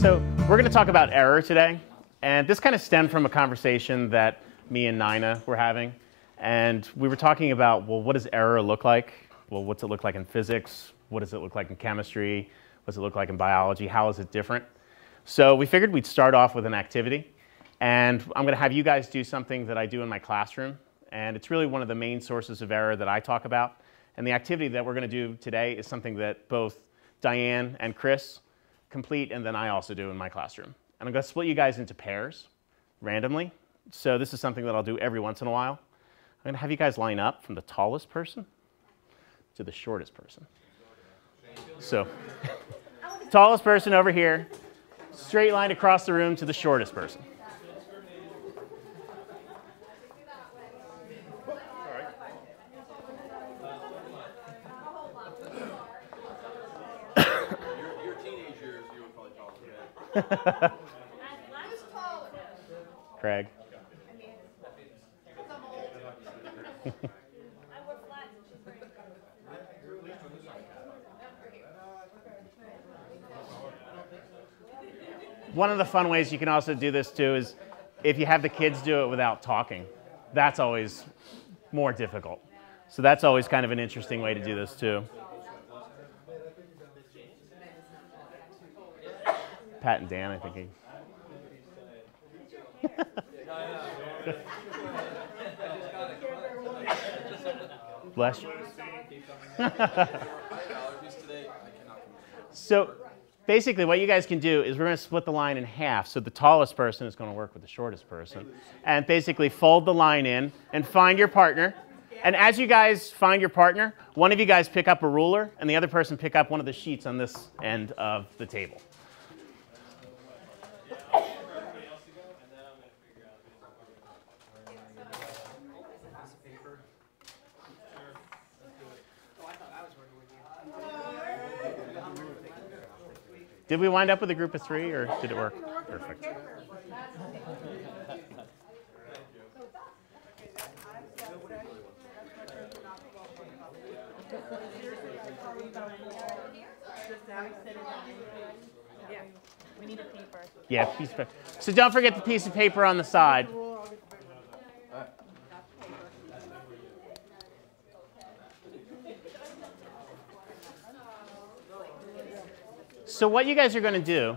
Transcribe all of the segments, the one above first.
So we're going to talk about error today, and this kind of stemmed from a conversation that me and Nina were having, and we were talking about, well, what does error look like? Well, what's it look like in physics? What does it look like in chemistry? What does it look like in biology? How is it different? So we figured we'd start off with an activity, and I'm going to have you guys do something that I do in my classroom, and it's really one of the main sources of error that I talk about. And the activity that we're going to do today is something that both Diane and Chris complete, and then I also do in my classroom. And I'm going to split you guys into pairs randomly. So this is something that I'll do every once in a while. I'm going to have you guys line up from the tallest person to the shortest person. So tallest person over here, straight line across the room to the shortest person. Craig. One of the fun ways you can also do this too is if you have the kids do it without talking. That's always more difficult. So that's always kind of an interesting way to do this too. Pat and Dan, I think. Bless you. So basically what you guys can do is we're going to split the line in half. So the tallest person is going to work with the shortest person. And basically fold the line in and find your partner. And as you guys find your partner, one of you guys pick up a ruler and the other person pick up one of the sheets on this end of the table. Did we wind up with a group of three, or did it work? Perfect. We need a paper. Yeah, piece of paper. So don't forget the piece of paper on the side. So what you guys are going to do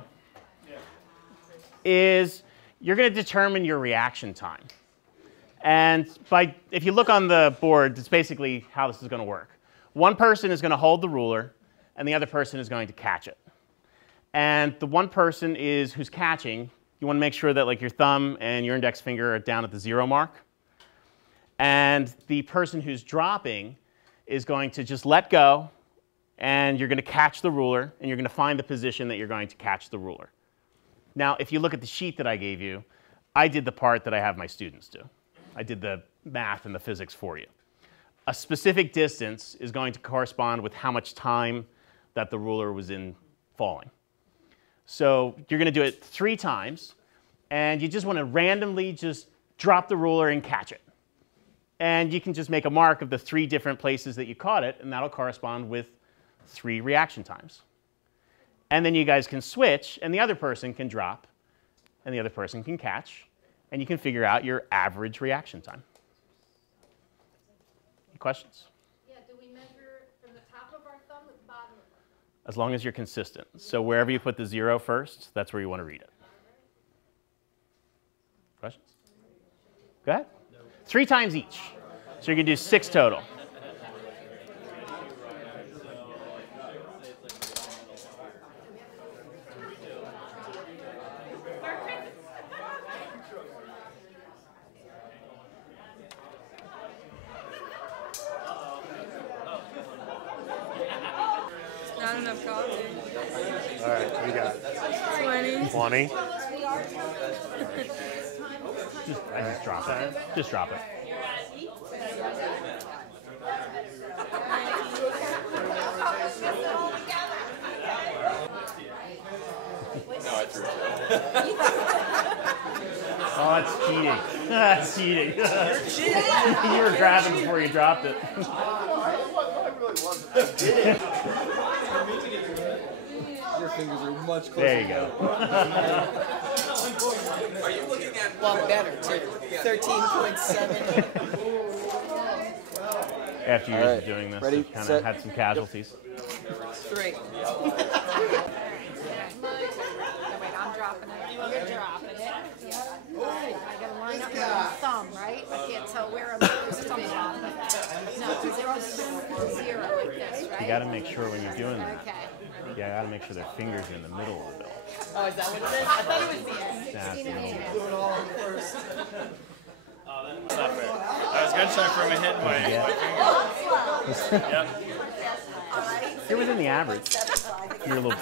is you're going to determine your reaction time. And if you look on the board, it's basically how this is going to work. One person is going to hold the ruler, and the other person is going to catch it. And the one person who's catching, you want to make sure that like your thumb and your index finger are down at the 0 mark. And the person who's dropping is going to just let go, and you're going to catch the ruler, and you're going to find the position that you're going to catch the ruler. Now, if you look at the sheet that I gave you, I did the part that I have my students do. I did the math and the physics for you. A specific distance is going to correspond with how much time that the ruler was in falling. So you're going to do it 3 times, and you just want to randomly just drop the ruler and catch it. And you can just make a mark of the 3 different places that you caught it, and that'll correspond with 3 reaction times. And then you guys can switch, and the other person can drop, and the other person can catch, and you can figure out your average reaction time. Any questions? Yeah, do we measure from the top of our thumb to the bottom of the thumb? As long as you're consistent. So wherever you put the 0 first, that's where you want to read it. Questions? Go ahead. 3 times each. So you're going to do 6 total. Not enough coffee. All right, what do you got? 20. 20. Just drop it. Just drop it. Oh, that's cheating. That's cheating. You're cheating. You were grabbing before you dropped it. Your fingers are much much closer. There you go. Are you looking at? Well, better too. 13.7. After years All of right. doing this, Ready, I've kind of set. had some casualties. 3. Wait, I'm dropping it. You're dropping it. Yeah. I gotta line up my thumb, right? I can't tell where I'm supposed to be. No, because they're all 0 like this, right? You got to make sure when you're doing that. Okay. You got to make sure their fingers are in the middle of the bill. Oh, is that what it is? I thought it was the end. 16 and 8. Do it all first. That's not fair. I was going to try for him hitting my finger. Yep. You're within the average. You're a little.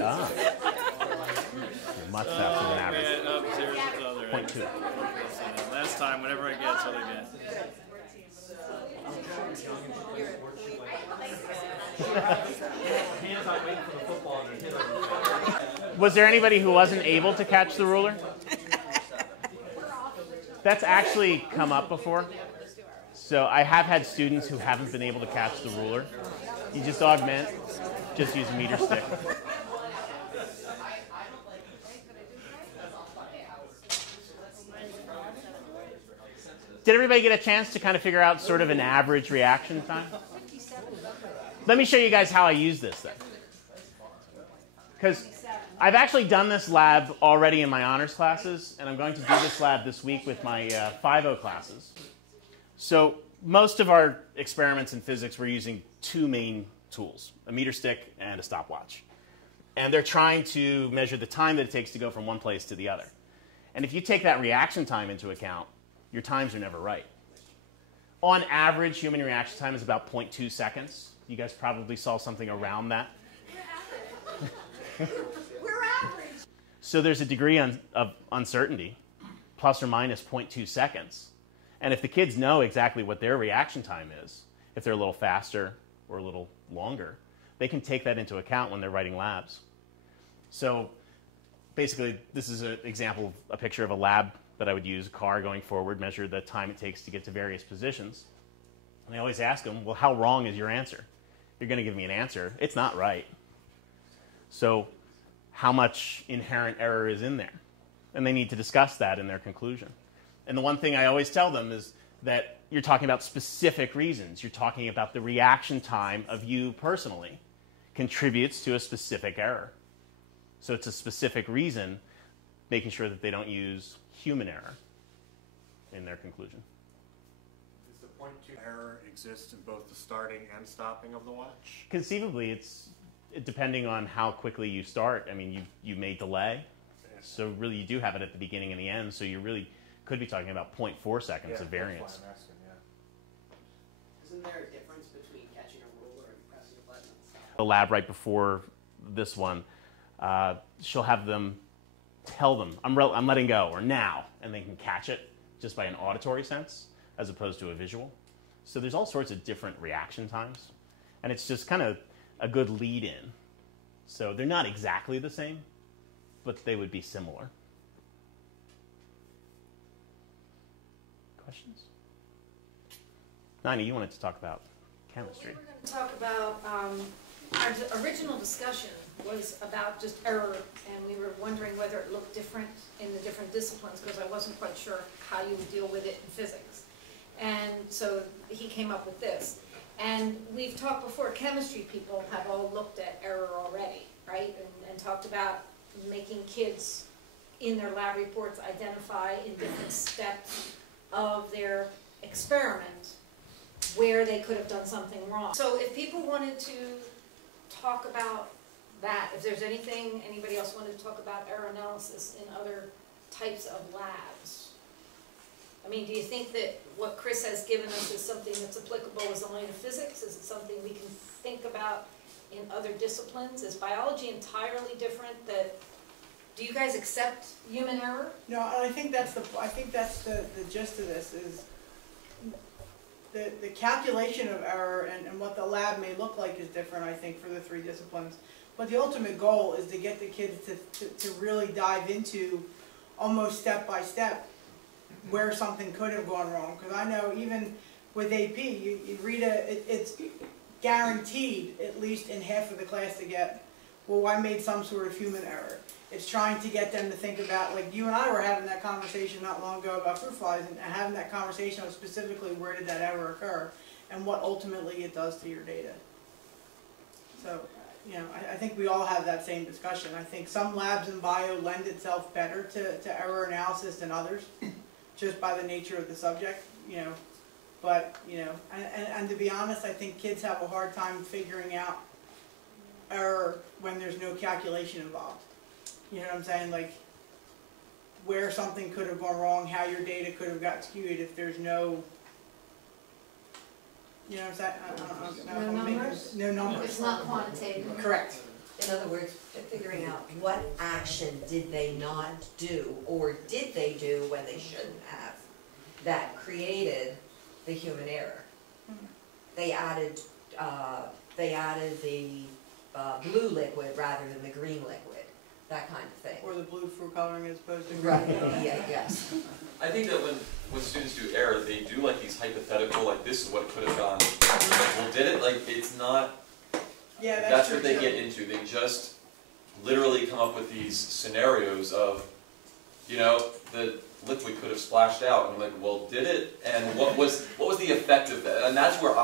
Ah. You're much faster than average. Yeah, up 0 to the other end. 0.2. Last time, whatever I get, that's what I get. Was there anybody who wasn't able to catch the ruler? That's actually come up before. So I have had students who haven't been able to catch the ruler. You just augment, just use a meter stick. Did everybody get a chance to kind of figure out sort of an average reaction time? Let me show you guys how I use this then. Because I've actually done this lab already in my honors classes, and I'm going to do this lab this week with my 5.0 classes. So most of our experiments in physics, we're using 2 main tools, a meter stick and a stopwatch. And they're trying to measure the time that it takes to go from one place to the other. And if you take that reaction time into account, your times are never right. On average, human reaction time is about 0.2 seconds. You guys probably saw something around that. We're average. So there's a degree of uncertainty, plus or minus 0.2 seconds. And if the kids know exactly what their reaction time is, if they're a little faster or a little longer, they can take that into account when they're writing labs. So basically, this is an example, a picture of a lab that I would use, a car going forward, measure the time it takes to get to various positions. And I always ask them, well, how wrong is your answer? You're going to give me an answer. It's not right. So how much inherent error is in there? And they need to discuss that in their conclusion. And the one thing I always tell them is that you're talking about specific reasons. You're talking about the reaction time of you personally contributes to a specific error. So it's a specific reason, making sure that they don't use human error in their conclusion. Does the 0.2 error exist in both the starting and stopping of the watch? Conceivably, it's depending on how quickly you start. I mean, you may delay. So really, you do have it at the beginning and the end. So you really could be talking about 0.4 seconds of variance. That's why I'm asking, yeah. Isn't there a difference between catching a ruler and pressing a button and stop? The lab right before this one, she'll have them tell them, I'm letting go, or now, and they can catch it just by an auditory sense as opposed to a visual. So there's all sorts of different reaction times, and it's just kind of a good lead-in. So they're not exactly the same, but they would be similar. Questions? Nina, you wanted to talk about chemistry. We were going to talk about, our original discussion was about just error, and we were wondering whether it looked different in the different disciplines, because I wasn't quite sure how you would deal with it in physics. And so he came up with this. And we've talked before, chemistry people have all looked at error already, right? And talked about making kids in their lab reports identify in different steps of their experiment where they could have done something wrong. So if people wanted to talk about that, if there's anything, anybody else wanted to talk about error analysis in other types of labs? I mean, do you think that what Chris has given us is something that's applicable as a line of physics? Is it something we can think about in other disciplines? Is biology entirely different? Do you guys accept human error? No, and I think that's the gist of this is the calculation of error and what the lab may look like is different, I think, for the 3 disciplines. But the ultimate goal is to get the kids to really dive into almost step by step where something could have gone wrong. Because I know even with AP, you read it's guaranteed at least in half of the class to get well, I made some sort of human error. It's trying to get them to think about, like you and I were having that conversation not long ago about fruit flies, and having that conversation of specifically where did that error occur, and what ultimately it does to your data. So, you know, I think we all have that same discussion. I think some labs in bio lend itself better to error analysis than others, just by the nature of the subject, you know. But, you know, and to be honest, I think kids have a hard time figuring out error when there's no calculation involved. You know what I'm saying? Like, where something could have gone wrong, how your data could have got skewed if there's no, you know what I'm saying? I don't know if I'm numbers? no numbers. It's not quantitative. Correct. In other words, figuring out what action did they not do, or did they do when they shouldn't have, that created the human error. They added the blue liquid rather than the green liquid, that kind of thing. Or the blue fruit coloring as opposed to Right, green. yeah, yes. I think that when students do error, they do like these hypothetical, like this is what it could have gone. Well, did it? Like, it's not, Yeah, that's true what they too. get into. They just literally come up with these scenarios of, you know, the liquid could have splashed out. And I'm like, well, did it? And what was the effect of that? And that's where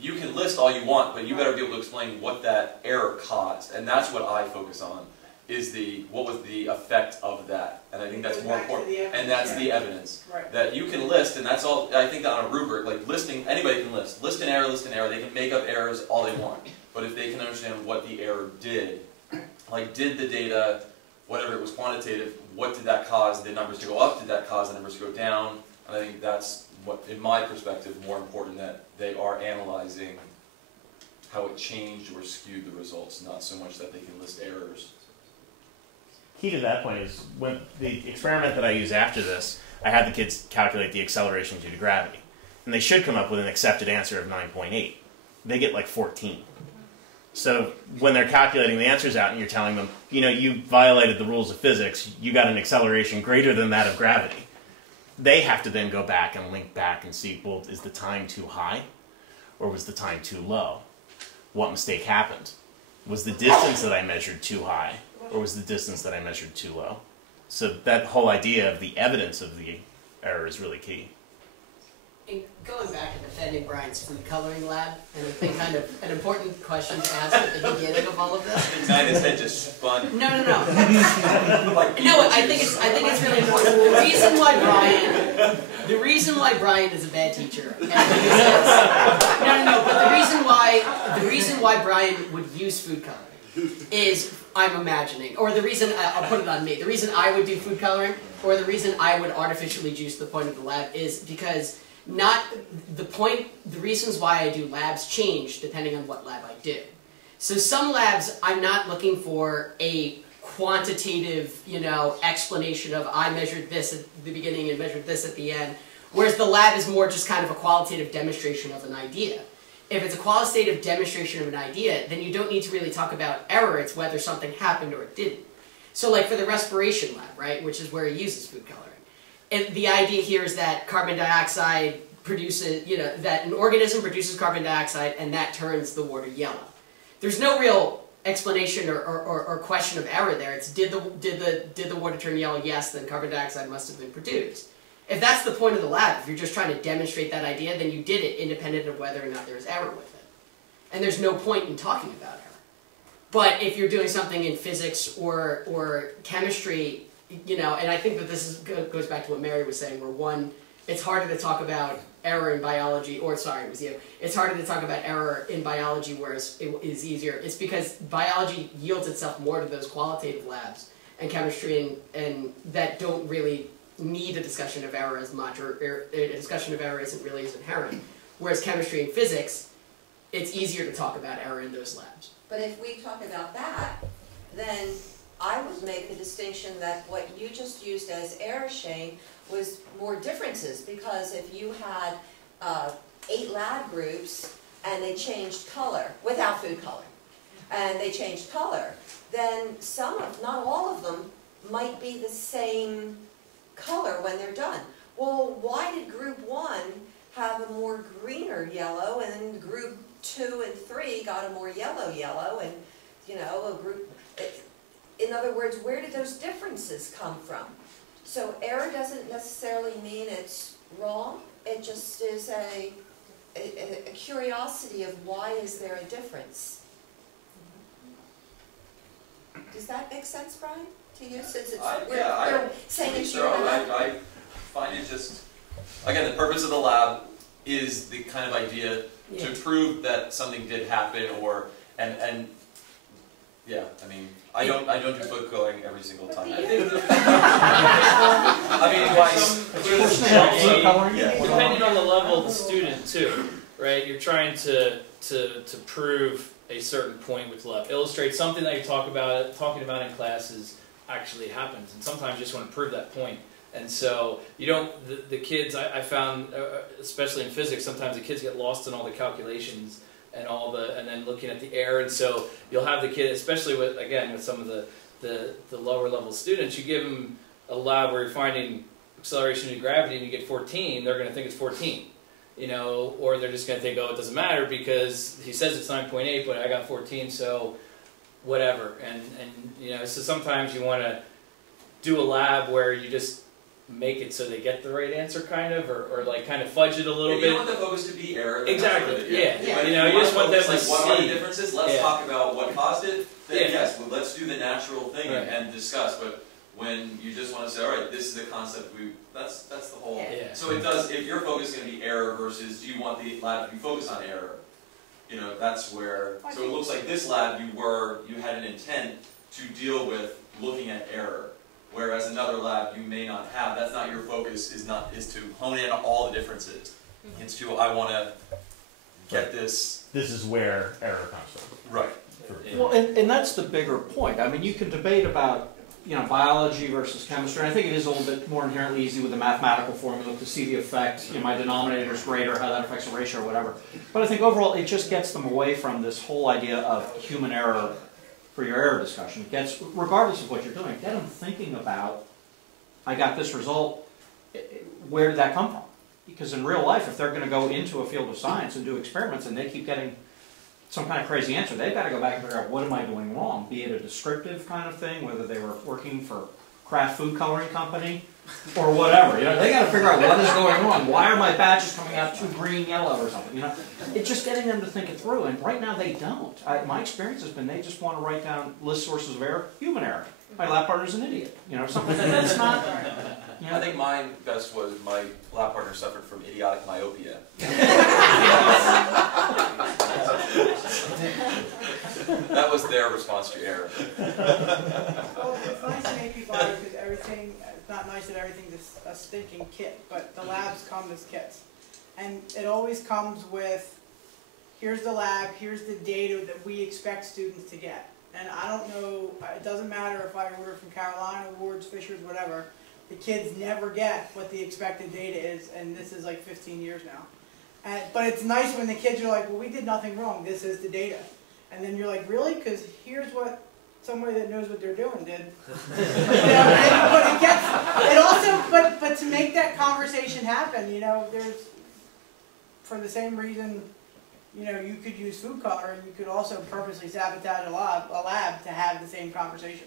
you can list all you want, but you better be able to explain what that error caused. And that's what I focus on, is what was the effect of that. And I think that's more important. And that's the evidence. Right. That you can list, and that's all, I think that on a rubric, like listing, anybody can list. List an error, they can make up errors all they want. But if they can understand what the error did, like did the data, whatever it was quantitative, what did that cause the numbers to go up, did that cause the numbers to go down? And I think that's what, in my perspective, more important, that they are analyzing how it changed or skewed the results, not so much that they can list errors. Key to that point is when the experiment that I use after this, I had the kids calculate the acceleration due to gravity. And they should come up with an accepted answer of 9.8. They get like 14. So when they're calculating the answers out and you're telling them, you know, you violated the rules of physics, you got an acceleration greater than that of gravity, they have to then go back and link back and see, well, is the time too high or was the time too low? What mistake happened? Was the distance that I measured too high or was the distance that I measured too low? So that whole idea of the evidence of the error is really key. And going back and defending Brian's food coloring lab, and I think kind of an important question to ask at the beginning of all of this. His head just spun. No. No, I think it's really important. The reason why Brian is a bad teacher. And but the reason why Brian would use food coloring is, I'm imagining, or the reason, I'll put it on me, the reason I would do food coloring, or the reason I would artificially juice the point of the lab is because the reasons why I do labs change depending on what lab I do. So some labs, I'm not looking for a quantitative, explanation of I measured this at the beginning and measured this at the end, whereas the lab is more just kind of a qualitative demonstration of an idea. If it's a qualitative demonstration of an idea, then you don't need to really talk about error, it's whether something happened or it didn't. So like for the respiration lab, right, which is where he uses food coloring. And the idea here is that carbon dioxide produces, that an organism produces carbon dioxide and that turns the water yellow. There's no real explanation or question of error there. It's did the water turn yellow? Yes, then carbon dioxide must have been produced. If that's the point of the lab, if you're just trying to demonstrate that idea, then you did it independent of whether or not there was error with it. And there's no point in talking about error. But if you're doing something in physics or chemistry, and I think that this goes back to what Mary was saying, where it's harder to talk about error in biology, it's harder to talk about error in biology, whereas it is easier. It's because biology yields itself more to those qualitative labs, and chemistry and that don't really need a discussion of error as much, or a discussion of error isn't really as inherent. Whereas chemistry and physics, it's easier to talk about error in those labs. But if we talk about that, then I would make the distinction that what you just used as error, Shane, was more differences, because if you had 8 lab groups and they changed color, without food coloring, and they changed color, then not all of them, might be the same color when they're done. Well, why did group 1 have a more greener yellow, and then group 2 and 3 got a more yellow, and you know, a group. In other words, where did those differences come from? So error doesn't necessarily mean it's wrong. It just is a curiosity of why is there a difference. Does that make sense, Brian, to you? Since it's we're saying it's I find it just, again, the purpose of the lab is the kind of idea to prove that something did happen, or and yeah, I mean, I don't do food coloring every single time. I mean, depending on the level of the student too, right? You're trying to prove a certain point with lab. Illustrate something that you're talking about in classes actually happens, and sometimes you just want to prove that point. And so you don't, the kids, I found, especially in physics, sometimes the kids get lost in all the calculations and and then looking at the error. And so you'll have the kid, especially with, again, with some of the lower level students, you give them a lab where you're finding acceleration due to gravity and you get 14, they're going to think it's 14. You know, or they're just going to think, oh, it doesn't matter because he says it's 9.8, but I got 14, so whatever. And you know, so sometimes you want to do a lab where you just make it so they get the right answer, kind of, or like kind of fudge it a little bit. You want the focus to be error. Exactly. Yeah. But you know, you just want them to like, see. What are the differences? Let's talk about what caused it. Then Yeah. yes, well, let's do the natural thing and discuss. But when you just want to say, all right, this is the concept, that's the whole. Yeah. So it does. If your focus is going to be error versus do you want the lab to be focused on error? You know, that's where. So it looks like this lab you had an intent to deal with looking at error. Whereas another lab you may not have. That's not your focus. Is to hone in on all the differences. It's to I want to get this. This is where error comes from. Right. Well, and that's the bigger point. I mean, you can debate about, you know, biology versus chemistry. And I think it is a little bit more inherently easy with the mathematical formula to see the effect. You know, my denominator is greater, how that affects a ratio or whatever. But I think overall it just gets them away from this whole idea of human error for your error discussion. It gets, regardless of what you're doing, get them thinking about, I got this result, where did that come from? Because in real life, if they're going to go into a field of science and do experiments and they keep getting some kind of crazy answer, they've got to go back and figure out what am I doing wrong, be it a descriptive kind of thing, whether they were working for Kraft Food Coloring Company or whatever. You know, they got to figure out what is going on. Why are my batches coming out too green, yellow, or something? You know, it's just getting them to think it through. And right now they don't. My experience has been they just want to write down list sources of error, human error. My lab partner's an idiot. You know, something that's not. You know. I think mine best was my lab partner suffered from idiotic myopia. That was their response to error. Well, it's nice to make people out because everything, it's not nice that everything's a stinking kit, but the labs come as kits. And it always comes with, here's the lab, here's the data that we expect students to get. And I don't know, it doesn't matter if I order from Carolina, Ward's, Fisher's, whatever, the kids never get what the expected data is, and this is like 15 years now. But it's nice when the kids are like, well, we did nothing wrong, this is the data. And then you're like, really? Because here's what somebody that knows what they're doing did. But it gets, it also, but to make that conversation happen, you know, there's, for the same reason, you know, you could use food coloring, you could also purposely sabotage a lab to have the same conversation.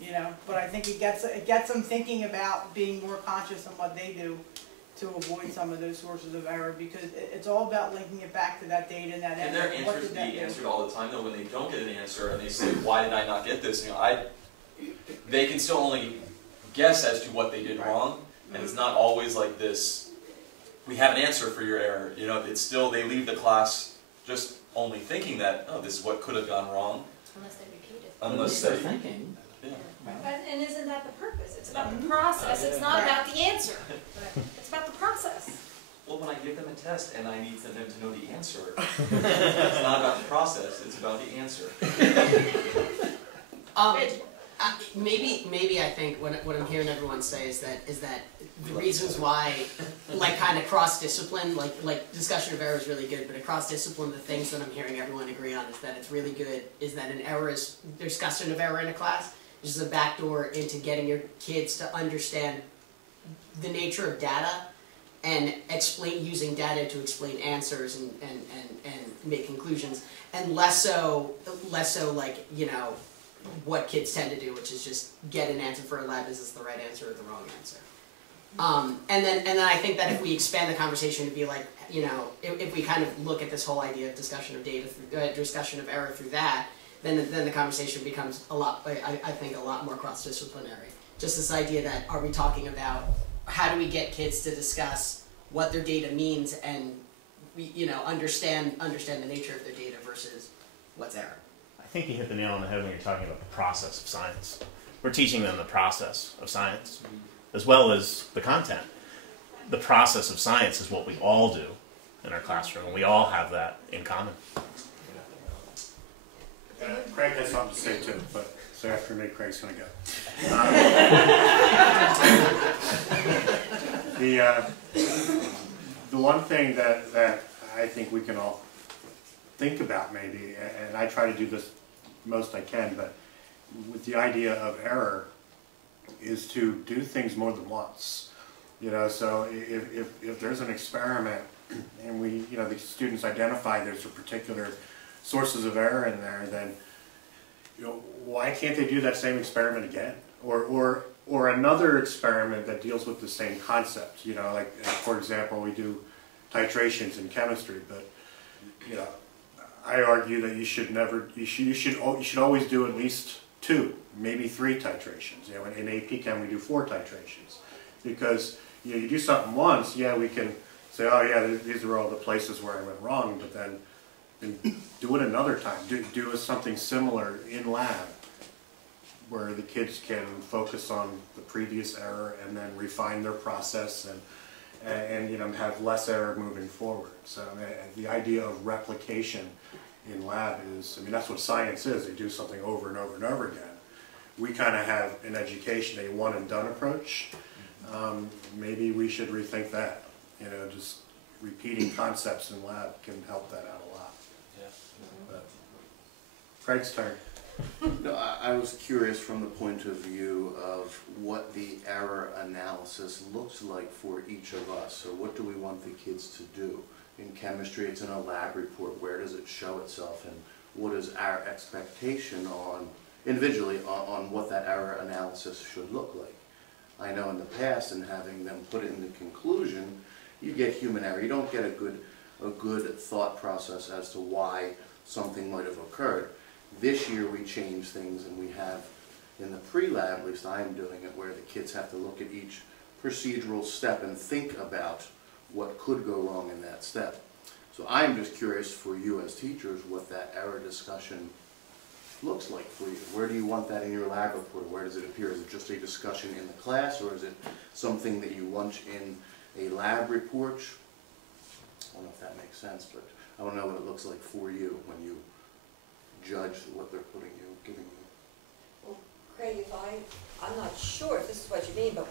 You know, but I think it gets them thinking about being more conscious on what they do to avoid some of those sources of error, because it's all about linking it back to that data and that and their answers be answered all the time, though, when they don't get an answer and they say, why did I not get this? You know, they can still only guess as to what they did wrong, and it's not always like this, we have an answer for your error. You know, it's still, they leave the class just only thinking that, oh, this is what could have gone wrong. Unless they repeat it. Unless they're thinking. Yeah. And isn't that the purpose? It's about the process, it's not about the answer. It's about the process. Well, when I give them a test and I need them to know the answer, it's not about the process, it's about the answer. Maybe I think what I'm hearing everyone say is that the reasons why, like, kind of cross-discipline, like discussion of error is really good, but across discipline, the things that I'm hearing everyone agree on is that it's really good is that discussion of error in a class is a backdoor into getting your kids to understand the nature of data and using data to explain answers and make conclusions, and less so like, you know, what kids tend to do, which is just get an answer for a lab. Is this the right answer or the wrong answer? And then I think that if we expand the conversation to be like, you know, if we kind of look at this whole idea of discussion of data, discussion of error through that, then the conversation becomes a lot, I think, a lot more cross-disciplinary. Just this idea that, are we talking about how do we get kids to discuss what their data means and, you know, understand the nature of their data versus what's error. I think you hit the nail on the head when you're talking about the process of science. We're teaching them the process of science, as well as the content. The process of science is what we all do in our classroom, and we all have that in common. Craig has something to say too, but so after me, Craig's going to go. The one thing that I think we can all think about maybe, and I try to do this most I can, but with the idea of error, is to do things more than once. You know, so if there's an experiment and we, you know, the students identify there's a particular sources of error in there, then, you know, why can't they do that same experiment again? Or another experiment that deals with the same concept. You know, like for example, we do titrations in chemistry, but you know, I argue that you should always do at least 2, maybe 3 titrations. You know, in AP Chem we do 4 titrations, because you know, you do something once, yeah, we can say, oh yeah, these are all the places where I went wrong, but then do it another time. Do something similar in lab, where the kids can focus on the previous error and then refine their process and you know, have less error moving forward. So the idea of replication in lab is, I mean, that's what science is. They do something over and over and over again. We kind of have in education a one and done approach. Maybe we should rethink that. You know, just repeating concepts in lab can help that out a lot. Yeah. But Craig's turn. No, I was curious from the point of view of what the error analysis looks like for each of us. So what do we want the kids to do? In chemistry, it's in a lab report. Where does it show itself, and what is our expectation on, individually, on what that error analysis should look like? I know in the past, in having them put it in the conclusion, you get human error. You don't get a good thought process as to why something might have occurred. This year we change things, and we have, in the pre-lab, at least I'm doing it, where the kids have to look at each procedural step and think about what could go wrong in that step. So I'm just curious for you as teachers what that error discussion looks like for you. Where do you want that in your lab report? Where does it appear? Is it just a discussion in the class, or is it something that you want in a lab report? I don't know if that makes sense, but I want to know what it looks like for you when you judge what they're giving you. Well, Craig, I'm not sure if this is what you mean, but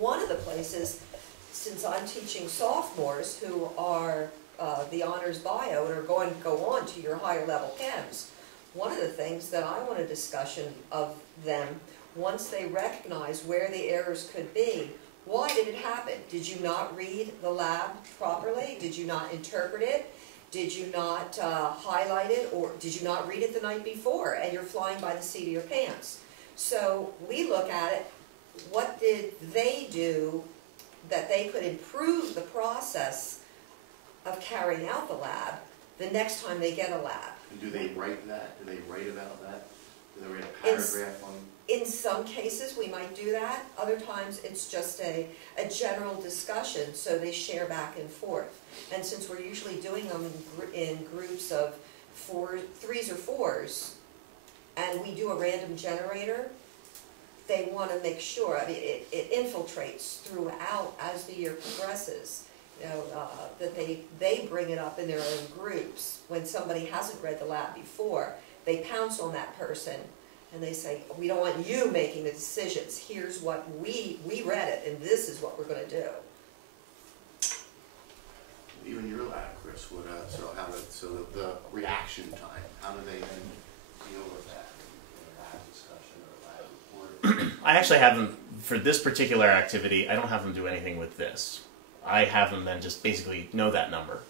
one of the places, since I'm teaching sophomores who are the honors bio and are going to go on to your higher level chems, one of the things that I want a discussion of them, once they recognize where the errors could be, why did it happen? Did you not read the lab properly? Did you not interpret it? Did you not highlight it, or did you not read it the night before and you're flying by the seat of your pants? So we look at it, what did they do that they could improve the process of carrying out the lab the next time they get a lab? And do they write that? Do they write about that? Do they write a paragraph on? In some cases we might do that. Other times it's just a general discussion, so they share back and forth. And since we're usually doing them in groups of 3s or 4s, and we do a random generator, they want to make sure, I mean, it infiltrates throughout as the year progresses. You know, that they bring it up in their own groups. When somebody hasn't read the lab before, they pounce on that person and they say, we don't want you making the decisions. Here's what we read it, and this is what we're going to do. Even your lab, Chris, so the reaction time, how do they then deal with that in a lab discussion or a lab report? I actually have them, for this particular activity, I don't have them do anything with this. I have them then just basically know that number.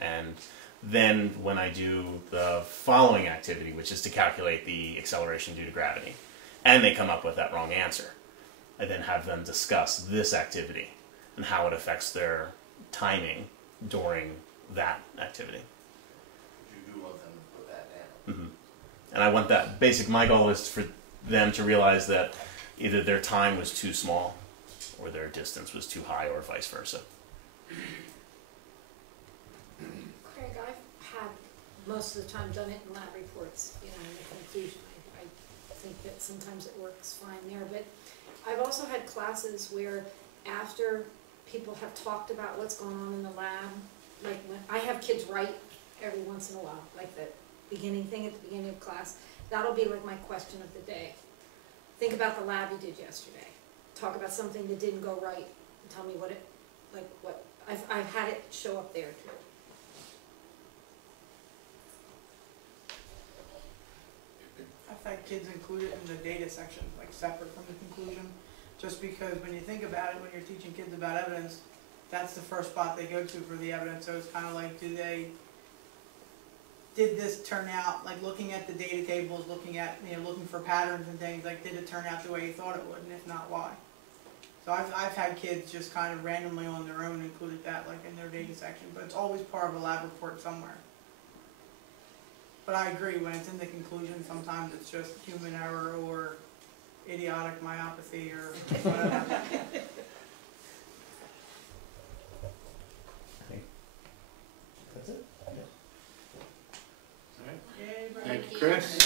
And then when I do the following activity, which is to calculate the acceleration due to gravity, and they come up with that wrong answer, I then have them discuss this activity and how it affects their timing during that activity. You do want them to put that down. Mm-hmm. And I want that my goal is for them to realize that either their time was too small or their distance was too high, or vice versa. Craig, I've had most of the time done it in lab reports, in the conclusion. I think that sometimes it works fine there, but I've also had classes where after people have talked about what's going on in the lab, like when I have kids write every once in a while, like the beginning thing at the beginning of class, that'll be like my question of the day. Think about the lab you did yesterday. Talk about something that didn't go right. And tell me what I've had it show up there too. I've had kids include it in the data section, like separate from the conclusion, just because when you think about it, when you're teaching kids about evidence, that's the first spot they go to for the evidence. So it's kind of like, did this turn out, like looking at the data tables, looking for patterns and things, like did it turn out the way you thought it would, and if not, why? So I've had kids just kind of randomly on their own included that like in their data section, but it's always part of a lab report somewhere. But I agree, when it's in the conclusion, sometimes it's just human error or idiotic myopathy or whatever. That's it. Yay, Brian. Thank you, Chris.